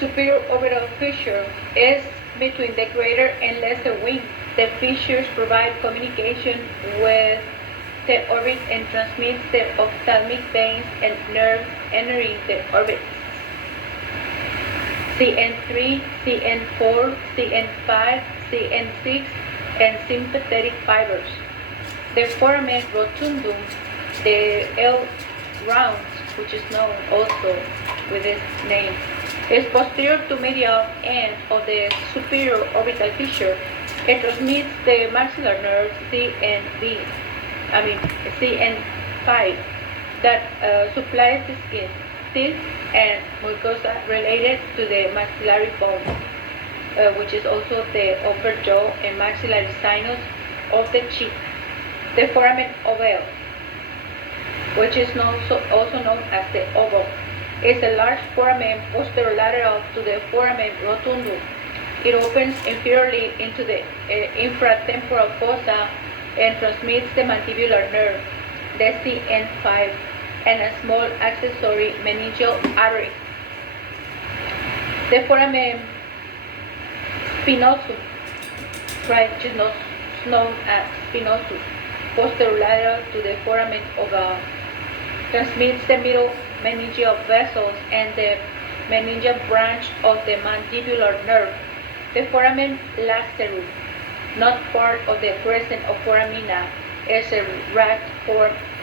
superior orbital fissure is between the greater and lesser wing. The fissures provide communication with the orbit and transmits the ophthalmic veins and nerves entering the orbits. CN3, CN4, CN5, CN6, and sympathetic fibers. The foramen rotundum, the L round, which is known also with this name, is posterior to medial end of the superior orbital fissure. It transmits the maxillar nerve CN5 that supplies the skin, teeth, and mucosa related to the maxillary bone, which is also the upper jaw and maxillary sinus of the cheek. The foramen ovale, which is also known as the oval, is a large foramen posterolateral to the foramen rotundum. It opens inferiorly into the infratemporal fossa and transmits the mandibular nerve, the CN5, and a small accessory meningeal artery. The foramen spinosum, right, which is known as spinosus, posterolateral to the foramen ovale, transmits the middle meningeal vessels and the meningeal branch of the mandibular nerve. The foramen lacerum, not part of the crescent of foramina, is a ragged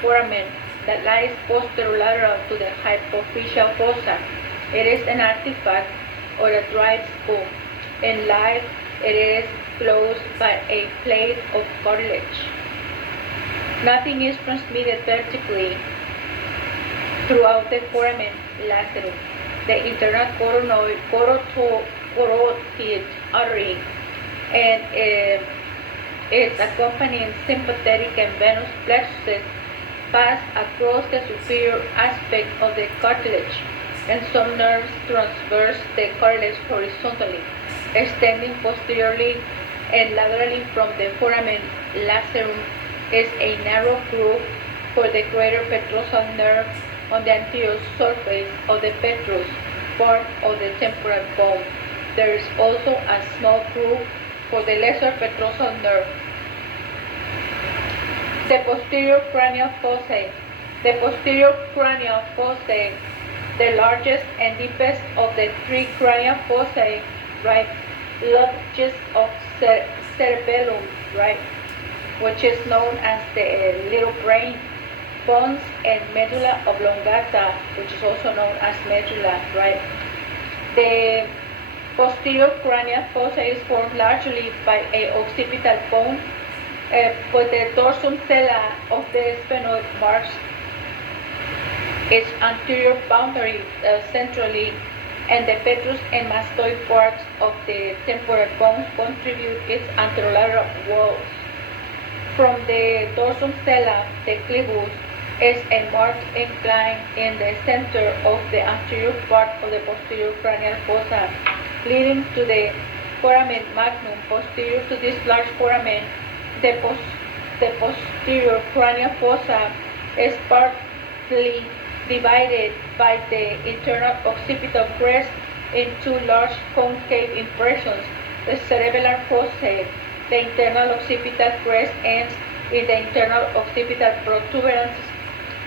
foramen that lies posterolateral to the hypophyseal fossa. It is an artifact or a dried skull. In life, it is closed by a plate of cartilage. Nothing is transmitted vertically throughout the foramen lacerum. The internal carotid artery and its accompanying sympathetic and venous plexuses pass across the superior aspect of the cartilage, and some nerves transverse the cartilage horizontally, extending posteriorly and laterally from the foramen lacerum is a narrow groove for the greater petrosal nerve on the anterior surface of the petrous part of the temporal bone. There is also a small groove for the lesser petrosal nerve. The posterior cranial fossae. The posterior cranial fossae, the largest and deepest of the three cranial fossae, right, lodges of cerebellum, right, which is known as the little brain, pons, and medulla oblongata, which is also known as medulla, right. The posterior cranial fossa is formed largely by a occipital bone, but the dorsum sella of the sphenoid marks its anterior boundary centrally, and the petrous and mastoid parts of the temporal bones contribute its anterolateral walls. From the dorsum sella, the clivus is a marked incline in the center of the anterior part of the posterior cranial fossa, leading to the foramen magnum. Posterior to this large foramen, the posterior cranial fossa is partly divided by the internal occipital crest in two large concave impressions, the cerebellar fossae. The internal occipital crest ends in the internal occipital protuberance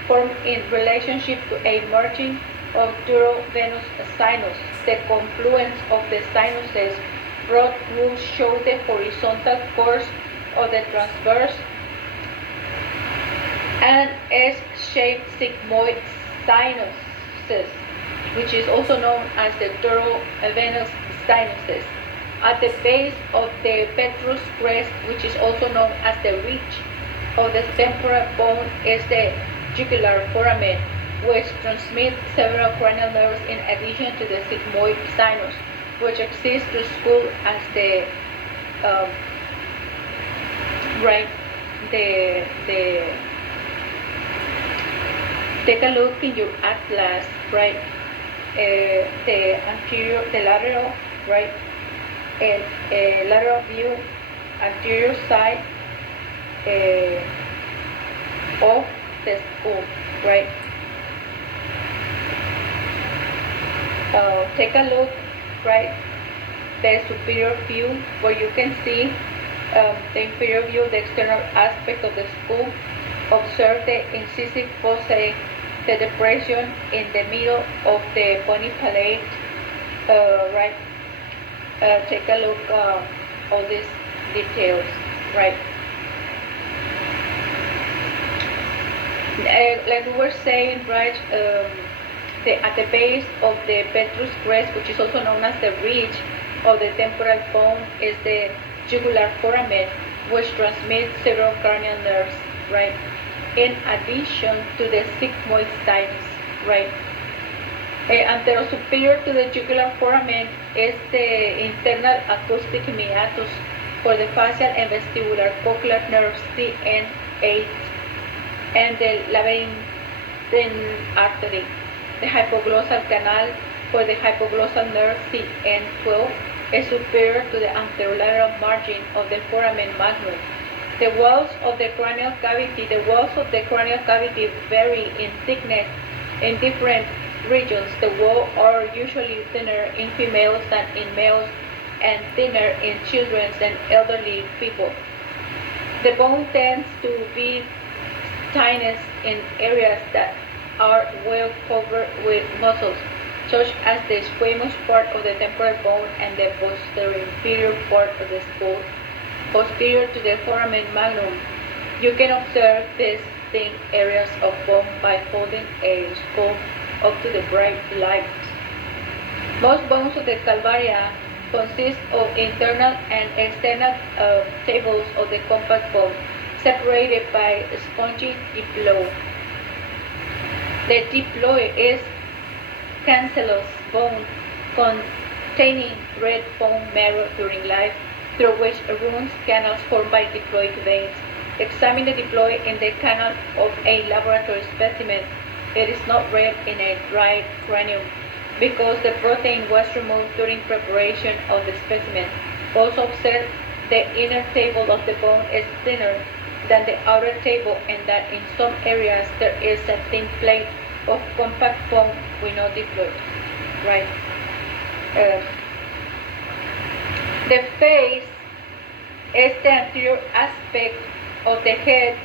formed in relationship to a merging of durovenous sinus. The confluence of the sinuses broad grooves show the horizontal course of the transverse and S-shaped sigmoid sinuses, which is also known as the durovenous sinuses. At the base of the petrous crest, which is also known as the ridge of the temporal bone, is the jugular foramen, which transmits several cranial nerves in addition to the sigmoid sinus, which exists to school as the take a look in your atlas, right? The anterior, the lateral, right? And lateral view, anterior side of the skull, right? Take a look right? The superior view, where you can see the inferior view, the external aspect of the skull. Observe the incisive fossa, the depression in the middle of the bony palate, right? Take a look all these details, right? Like we were saying, right? At the base of the petrous crest, which is also known as the ridge of the temporal bone, is the jugular foramen, which transmits several cranial nerves, right? In addition to the sigmoid sinus, right? Anterosuperior to the jugular foramen is the internal acoustic meatus for the facial and vestibular cochlear nerves CN8 and the labyrinthine artery. The hypoglossal canal for the hypoglossal nerve CN12 is superior to the anterolateral margin of the foramen magnum. The walls of the cranial cavity vary in thickness in different regions. The walls are usually thinner in females than in males and thinner in children than elderly people. The bone tends to be tightest in areas that are well covered with muscles, such as the squamous part of the temporal bone and the posterior inferior part of the skull, posterior to the foramen magnum. You can observe these thin areas of bone by holding a skull up to the bright light. Most bones of the calvaria consist of internal and external tables of the compact bone, separated by a spongy diploe. The diploe is cancellous bone containing red bone marrow during life, through which runs canals formed by diploic veins. Examine the diploe in the canal of a laboratory specimen. It is not red in a dried cranium because the protein was removed during preparation of the specimen. Also observe the inner table of the bone is thinner than the outer table, and that in some areas there is a thin plate of compact bone with no diploid, right? The face is the anterior aspect of the head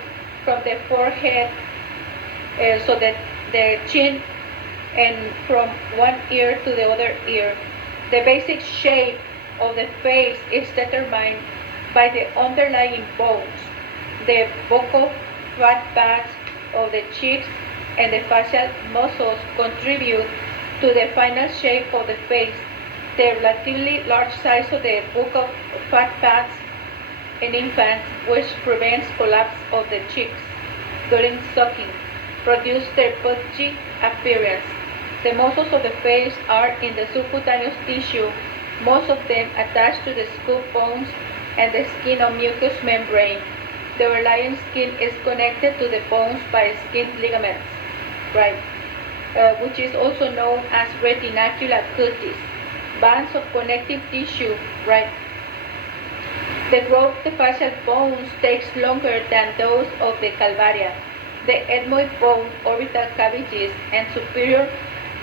from the forehead, so that the chin, and from one ear to the other ear. The basic shape of the face is determined by the underlying bones. The buccal fat pads of the cheeks and the facial muscles contribute to the final shape of the face. The relatively large size of the buccal fat pads in infants, which prevents collapse of the cheeks during sucking, produce their pudgy appearance. The muscles of the face are in the subcutaneous tissue, most of them attached to the skull bones and the skin or mucous membrane. The overlying skin is connected to the bones by skin ligaments, right? Which is also known as retinacular cutis, bands of connective tissue, right? The growth of the facial bones takes longer than those of the calvaria. The ethmoid bone, orbital cavities, and superior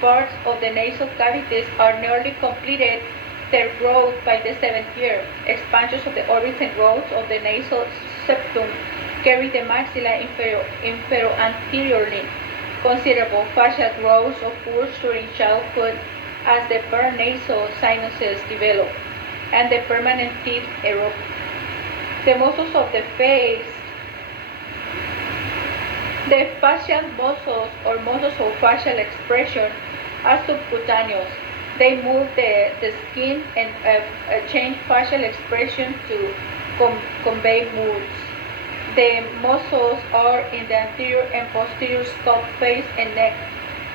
parts of the nasal cavities are nearly completed their growth by the 7th year. Expansions of the orbits and growths of the nasal septum carry the maxilla infero-anteriorly. Considerable facial growth occurs during childhood as the paranasal sinuses develop and the permanent teeth erupt. The muscles of the face. The facial muscles or muscles of facial expression are subcutaneous. They move the skin and change facial expression to convey moods. The muscles are in the anterior and posterior scalp, face, and neck.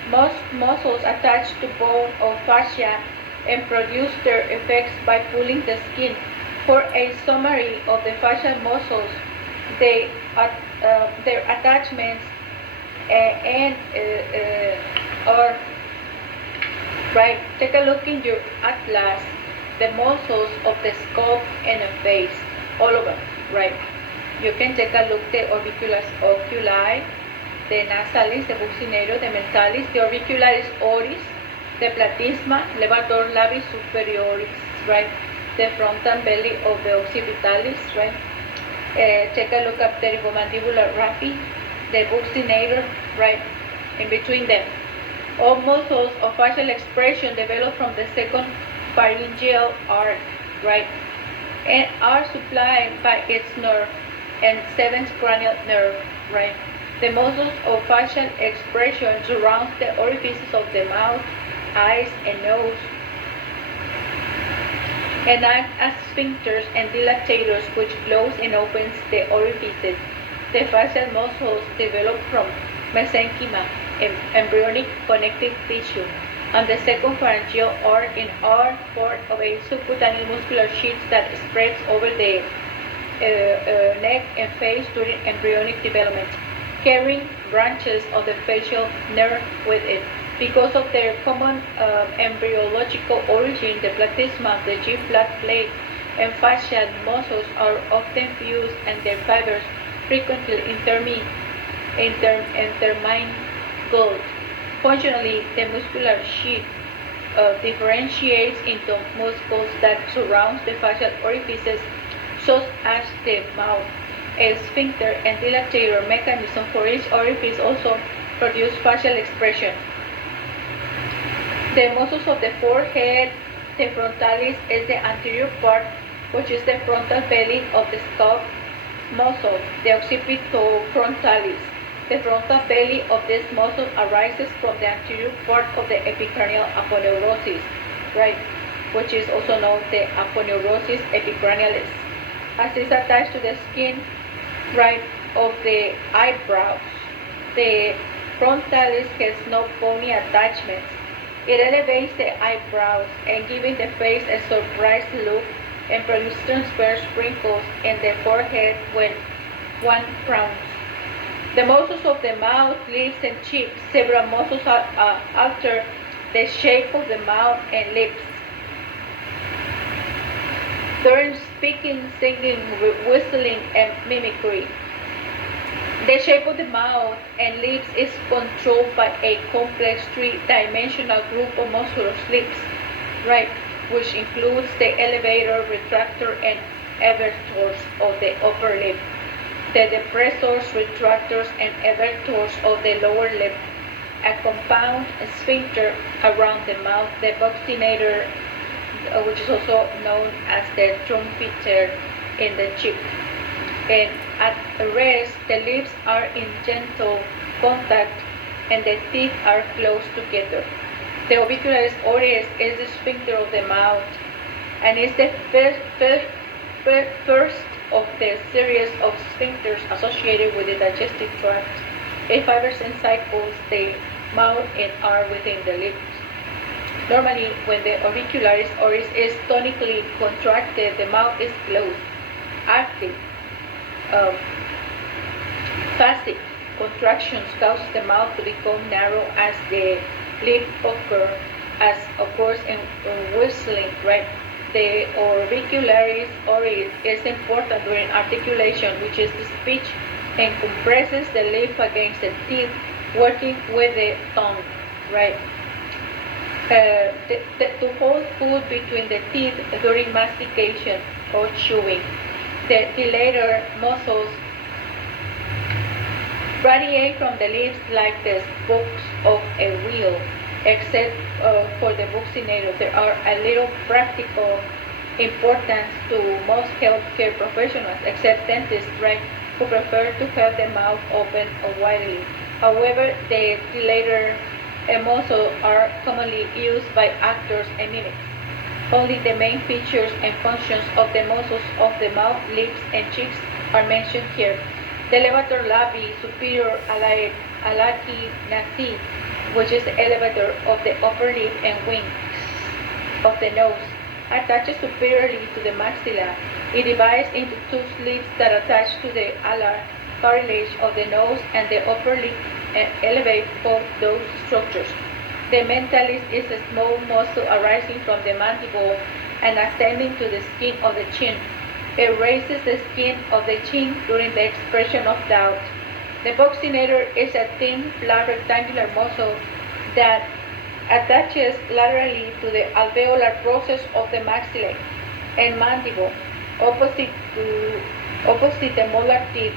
Most muscles attach to bone or fascia and produce their effects by pulling the skin. For a summary of the facial muscles, their attachments are right. Take a look in your atlas, the muscles of the scalp and the face, all of them, right? You can take a look the orbicular oculi, the nasalis, the buccinator, the mentalis, the orbicularis oris, the platysma, levator labii superioris, right? The frontal belly of the occipitalis, right? Take a look at pterygomandibular raphe, the buccinator, right? In between them. All muscles of facial expression develop from the second pharyngeal arc, right? And are supplied by its nerve and seventh cranial nerve, right? The muscles of facial expression surround the orifices of the mouth, eyes, and nose, and act as sphincters and dilatators which close and opens the orifices. The facial muscles develop from mesenchyma, embryonic connective tissue, and the second pharyngeal arc and are part of a subcutaneous muscular sheath that spreads over the neck and face during embryonic development, carrying branches of the facial nerve with it. Because of their common embryological origin, the platysma, the G-flat plate, and facial muscles are often fused and their fibers frequently intermingled. Functionally, the muscular sheath differentiates into muscles that surround the facial orifices, such as the mouth. A sphincter and dilatator mechanism for each orifice also produce facial expression. The muscles of the forehead, the frontalis is the anterior part, which is the frontal belly of the scalp muscle, the occipitofrontalis. The frontal belly of this muscle arises from the anterior part of the epicranial aponeurosis, right, which is also known the aponeurosis epicranialis, as is attached to the skin, right, of the eyebrows. The frontalis has no bony attachments. It elevates the eyebrows and giving the face a surprised look and produces transverse wrinkles in the forehead when one frowns. The muscles of the mouth, lips, and cheeks, several muscles alter the shape of the mouth and lips. During speaking, singing, whistling, and mimicry, the shape of the mouth and lips is controlled by a complex three-dimensional group of muscular slits, right, which includes the elevator, retractor, and evertors of the upper lip, the depressors, retractors, and evertors of the lower lip, a compound sphincter around the mouth, the buccinator, which is also known as the trumpeter in the cheek. And at rest, the lips are in gentle contact and the teeth are close together. The orbicularis oris is the sphincter of the mouth and is the first of the series of sphincters associated with the digestive tract. A fibers encircles the mouth and are within the lips. Normally, when the orbicularis oris is tonically contracted, the mouth is closed. Active Facet contractions cause the mouth to become narrow as the lip occurs in whistling, right? The orbicularis oris is important during articulation, which is the speech, and compresses the lip against the teeth, working with the tongue, right? To hold food between the teeth during mastication or chewing. The dilator muscles radiate from the lips like the spokes of a wheel, except for the buccinator. There are a little practical importance to most healthcare professionals, except dentists, right, who prefer to have the mouth open widely. However, the dilator muscles are commonly used by actors and mimics. Only the main features and functions of the muscles of the mouth, lips, and cheeks are mentioned here. The levator labii superior alaki nasi, which is the elevator of the upper lip and wings of the nose, attaches superiorly to the maxilla. It divides into two slits that attach to the alar cartilage of the nose and the upper lip and elevate both those structures. The mentalis is a small muscle arising from the mandible and ascending to the skin of the chin. It raises the skin of the chin during the expression of doubt. The buccinator is a thin, flat, rectangular muscle that attaches laterally to the alveolar process of the maxillae and mandible, opposite the molar teeth,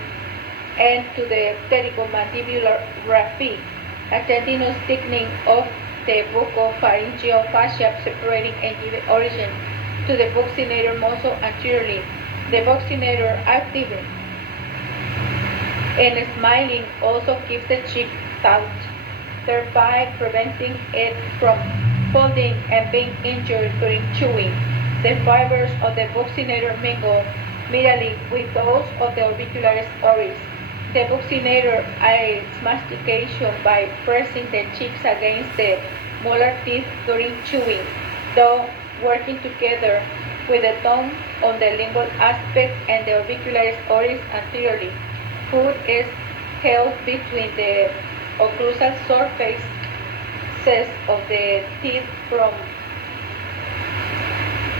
and to the pterygomandibular raphe, a tendinous thickening of the buccopharyngeal fascia separating and giving origin to the buccinator muscle anteriorly. The buccinator activity and smiling also keeps the cheek taut, thereby preventing it from folding and being injured during chewing. The fibers of the buccinator mingle medially with those of the orbicularis oris. The buccinator aids mastication by pressing the cheeks against the molar teeth during chewing, though working together with the tongue on the lingual aspect and the orbicularis oris anteriorly. Food is held between the occlusal surfaces of the teeth from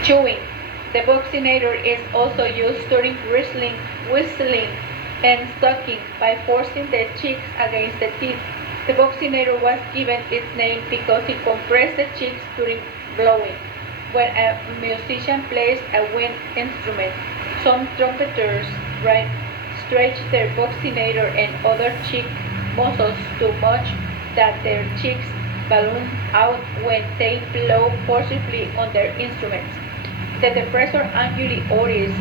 chewing. The buccinator is also used during whistling, and sucking by forcing the cheeks against the teeth. The buccinator was given its name because it compressed the cheeks during blowing. When a musician plays a wind instrument, some trumpeters stretch their buccinator and other cheek muscles too much that their cheeks balloon out when they blow forcibly on their instruments. The depressor anguli oris,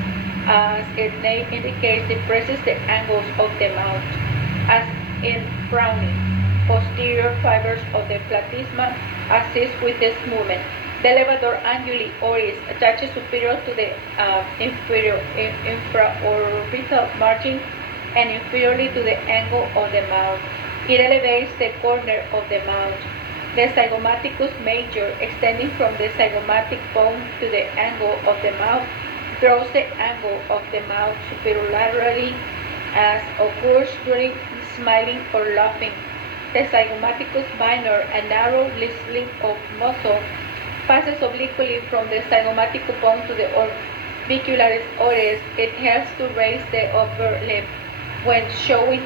as its name indicates, depresses the angles of the mouth, as in frowning. Posterior fibers of the platysma assist with this movement. The levator anguli oris attaches superior to the infraorbital margin and inferiorly to the angle of the mouth. It elevates the corner of the mouth. The zygomaticus major, extending from the zygomatic bone to the angle of the mouth, draws the angle of the mouth superolaterally as occurs during smiling or laughing. The zygomaticus minor, a narrow slit of muscle, passes obliquely from the zygomatic bone to the orbicularis oris. It helps to raise the upper lip when showing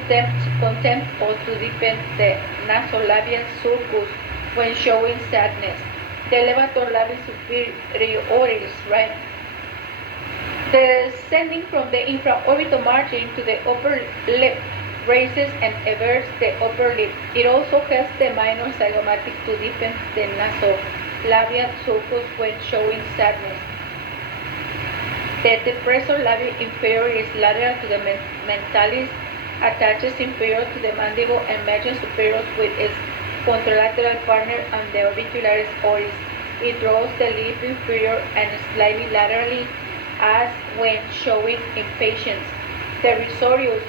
contempt or to deepen the nasolabial sulcus when showing sadness. The levator labii superioris, descending from the infraorbital margin to the upper lip, raises and everts the upper lip. It also helps the minor zygomatic to deepen the nasolabial sulcus when showing sadness. The depressor labii inferior is lateral to the mentalis, attaches inferior to the mandible and merges superior with its contralateral partner and the orbicularis oris. It draws the lip inferior and slightly laterally as when showing impatience. The risorius,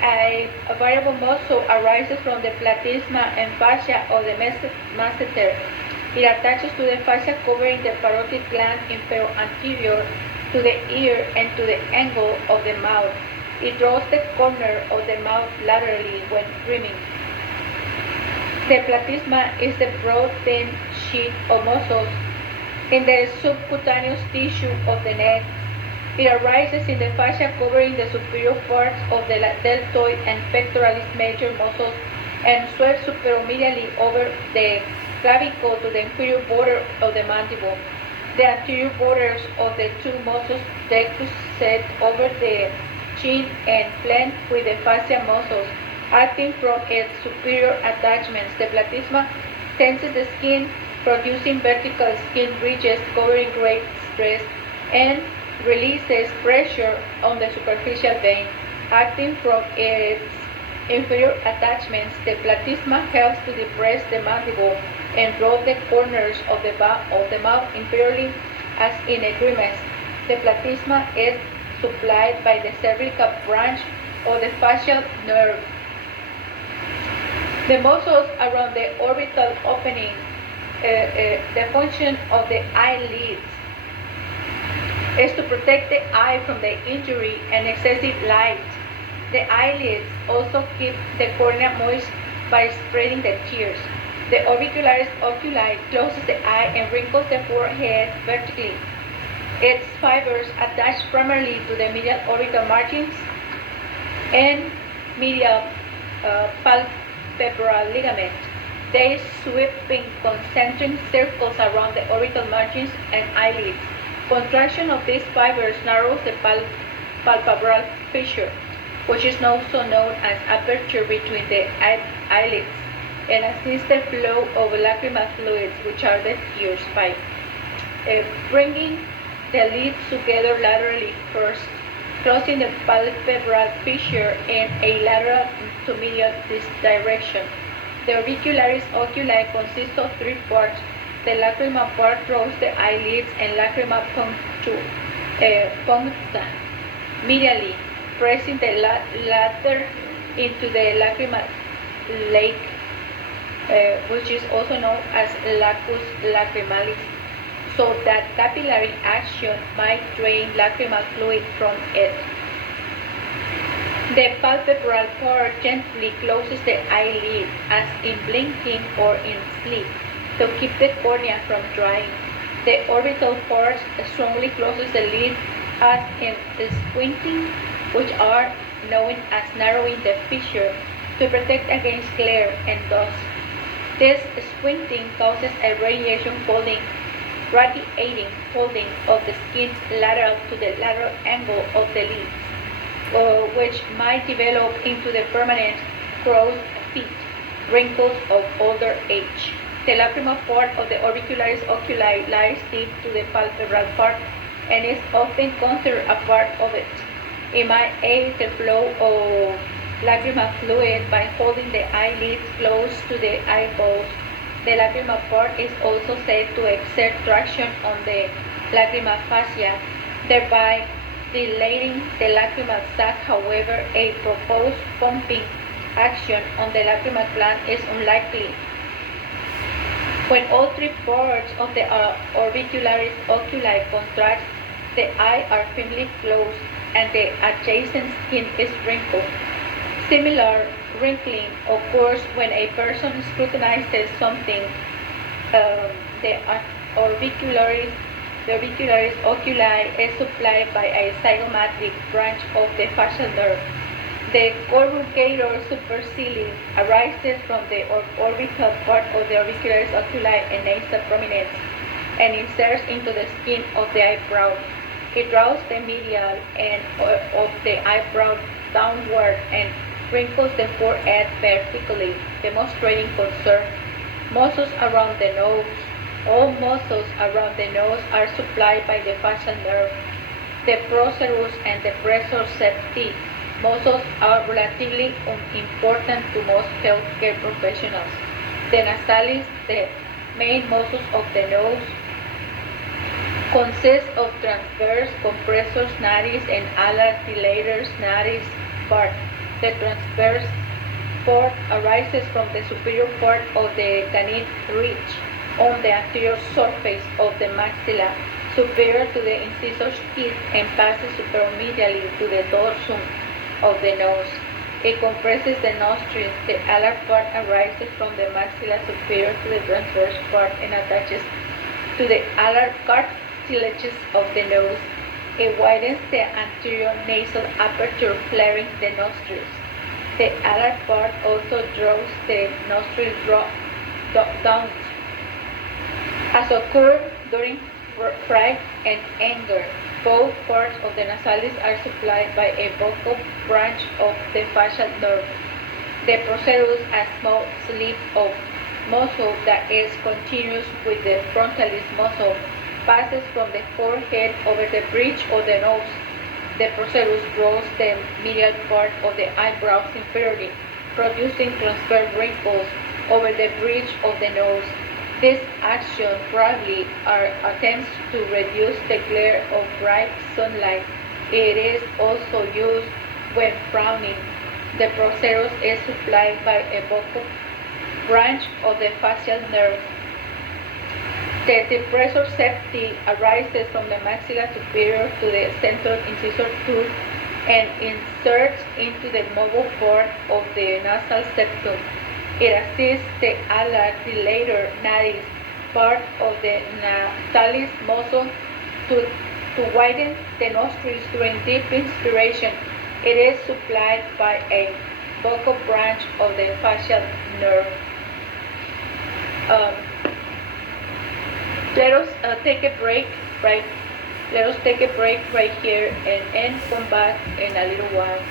a variable muscle, arises from the platysma and fascia of the masseter. It attaches to the fascia covering the parotid gland inferior anterior to the ear and to the angle of the mouth. It draws the corner of the mouth laterally when dreaming. The platysma is the broad thin sheet of muscles in the subcutaneous tissue of the neck. It arises in the fascia covering the superior parts of the deltoid and pectoralis major muscles and swells superomedially over the clavicle to the inferior border of the mandible. The anterior borders of the two muscles dectus set over the chin and blend with the fascia muscles. Acting from its superior attachments, the platysma tenses the skin, producing vertical skin ridges covering great stress, and releases pressure on the superficial vein. Acting from its inferior attachments, the platysma helps to depress the mandible and draw the corners of the mouth inferiorly as in a grimace. The platysma is supplied by the cervical branch of the facial nerve. The muscles around the orbital opening, the function of the eyelids is to protect the eye from the injury and excessive light. The eyelids also keep the cornea moist by spreading the tears. The orbicularis oculi closes the eye and wrinkles the forehead vertically. Its fibers attach primarily to the medial orbital margins and medial palpebral ligament. They sweep in concentric circles around the orbital margins and eyelids. Contraction of these fibers narrows the palpebral fissure, which is also known as aperture between the eyelids, and assists the flow of lacrimal fluids, which are the tears by bringing the lids together laterally first, closing the palpebral fissure in a lateral to medial direction. The orbicularis oculi consists of three parts. The lacrimal part draws the eyelids and lacrimal puncta medially, pressing the latter into the lacrimal lake, which is also known as lacus lacrimalis, so that capillary action might drain lacrimal fluid from it. The palpebral part gently closes the eyelid, as in blinking or in sleep, to keep the cornea from drying. The orbital part strongly closes the lid, as in squinting, which are known as narrowing the fissure, to protect against glare and dust. This squinting causes a radiating folding of the skin lateral to the lateral angle of the lids, which might develop into the permanent crow's feet, wrinkles of older age. The lacrimal part of the orbicularis oculi lies deep to the palpebral part and is often considered a part of it. It might aid the flow of lacrimal fluid by holding the eyelids close to the eyeballs. The lacrimal part is also said to exert traction on the lacrimal fascia, thereby dilating the lacrimal sac. However, a proposed pumping action on the lacrimal gland is unlikely. When all three parts of the orbicularis oculi contract, the eyes are firmly closed and the adjacent skin is wrinkled. Similar wrinkling occurs when a person scrutinizes something. The orbicularis oculi is supplied by a zygomatic branch of the facial nerve. The corrugator supercilii arises from the orbital part of the orbicularis oculi and nasal prominence and inserts into the skin of the eyebrow. It draws the medial end of the eyebrow downward and wrinkles the forehead vertically, demonstrating concern. Muscles around the nose. All muscles around the nose are supplied by the facial nerve. The procerus and the pressor septi muscles are relatively unimportant to most healthcare professionals. The nasalis, the main muscles of the nose, consist of transverse compressors nares and alar dilators nares part. The transverse part arises from the superior part of the canine ridge on the anterior surface of the maxilla, superior to the incisor teeth, and passes superomedially to the dorsum of the nose. It compresses the nostrils. The alar part arises from the maxilla superior to the transverse part and attaches to the alar cartilages of the nose. It widens the anterior nasal aperture, flaring the nostrils. The alar part also draws the nostril down, as occurred during fright and anger. Both parts of the nasalis are supplied by a vocal branch of the facial nerve. The procerus, a small slit of muscle that is continuous with the frontalis muscle, passes from the forehead over the bridge of the nose. The procerus draws the medial part of the eyebrows inferiorly, producing transverse wrinkles over the bridge of the nose. This action probably are attempts to reduce the glare of bright sunlight. It is also used when frowning. The procerus is supplied by a vocal branch of the facial nerve. The depressor septi arises from the maxilla superior to the central incisor tooth and inserts into the mobile part of the nasal septum. It assists the alar dilator nares part of the nasalis muscle to widen the nostrils during deep inspiration. It is supplied by a vocal branch of the facial nerve. um, let us take a break, right? Let us take a break right here and come back in a little while.